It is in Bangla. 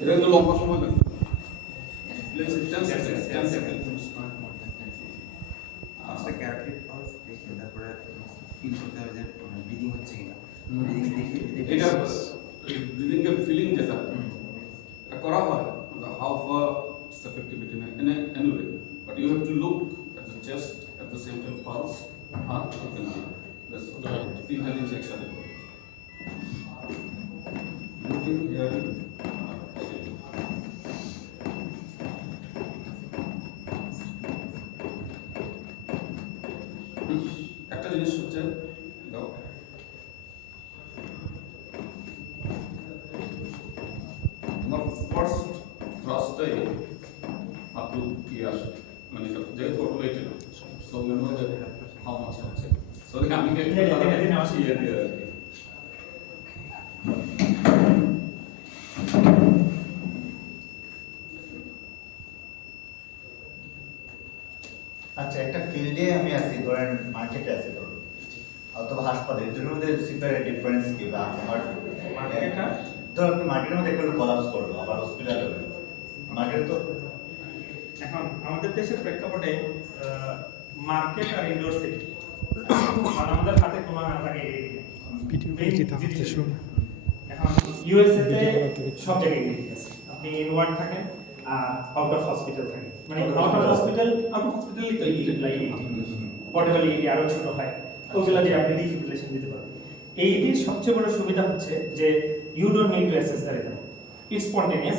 এটা কিন্তু লম্বা সময় লাগে। আচ্ছা ক্যারোটিড পালস দেখে তারপরে ফিল করতে হবে যে ব্রিদিং হচ্ছে কিনা, ব্রিদিং দেখে এটা ব্রিদিং এর ফিলিং যেটা এটা করা হয় হাউ ফার সাফেক্টিভিটি in any way, but you have to look at the chest at the same time pulse heart you can do this তিনটা জিনিস একসাথে looking hearing একটা জিনিস হচ্ছে দাও তোমার ফার্স্ট থ্রাস্টটাই আপ টু কি আসে মানে যেহেতু automated so you know that how much হচ্ছে সো আমি কি ইয়ে দিয়ে আর কি আচ্ছা একটা ফিল্ডে আমি আছি ধরেন মার্কেটে আছি ধরুন অথবা হাসপাতালে দুটোর মধ্যে সিম্পারের ডিফারেন্স কি বা আমার মার্কেটটা ধর আপনি মার্কেটের মধ্যে একটা কলাপস করলো আবার হসপিটালে মার্কেট তো এখন আমাদের দেশের প্রেক্ষাপটে মার্কেট আর ইনডোর সিটি আর আমাদের হাতে কোনো লাগে এখন ইউএসএ তে সব জায়গায় এগিয়ে আছে আপনি ইনওয়ার্ড থাকেন আর আউট অফ হসপিটাল থাকেন মানে আউট অফ হসপিটালই তো লাইক পোর্টেবল এরিয়া আরো ছোট হয় ওগুলা দিয়ে আপনি ডিফিব্রিলেশন দিতে পারবেন এইটির সবচেয়ে বড় সুবিধা হচ্ছে যে you don't need to assess the rhythm it's spontaneous